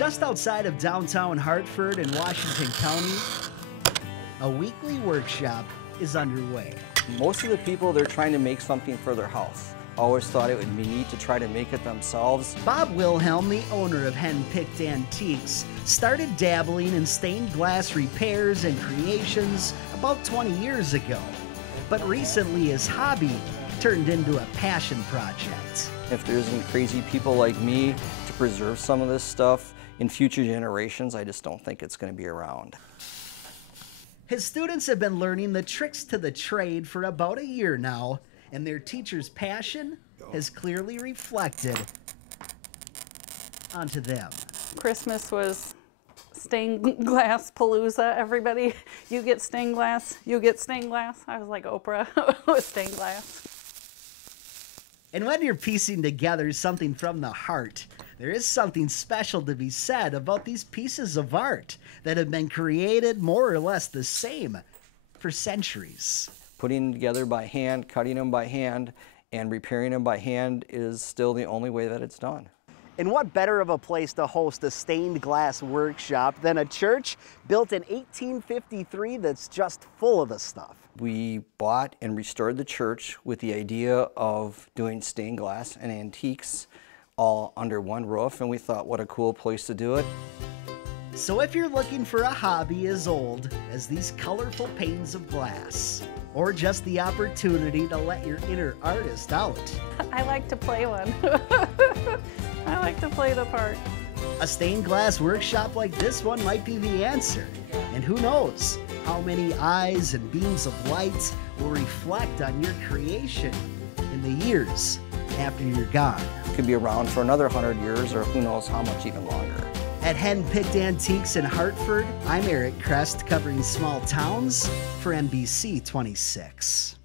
Just outside of downtown Hartford in Washington County, a weekly workshop is underway. Most of the people, they're trying to make something for their house. Always thought it would be neat to try to make it themselves. Bob Wilhelm, the owner of Henpicked Antiques, started dabbling in stained glass repairs and creations about 20 years ago. But recently his hobby turned into a passion project. If there isn't crazy people like me to preserve some of this stuff in future generations, I just don't think it's going to be around. His students have been learning the tricks to the trade for about a year now, and their teacher's passion has clearly reflected onto them. Christmas was stained glass palooza. Everybody, you get stained glass, you get stained glass. I was like Oprah with stained glass. And when you're piecing together something from the heart, there is something special to be said about these pieces of art that have been created more or less the same for centuries. Putting them together by hand, cutting them by hand, and repairing them by hand is still the only way that it's done. And what better of a place to host a stained glass workshop than a church built in 1853 that's just full of the stuff? We bought and restored the church with the idea of doing stained glass and antiques all under one roof, and we thought, what a cool place to do it. So if you're looking for a hobby as old as these colorful panes of glass, or just the opportunity to let your inner artist out, I like to play one. I like to play the part. a stained glass workshop like this one might be the answer. And who knows how many eyes and beams of light will reflect on your creation in the years after you're gone. It could be around for another 100 years, or who knows how much even longer. At Henpicked Antiques in Hartford, I'm Eric Crest, covering small towns for NBC 26.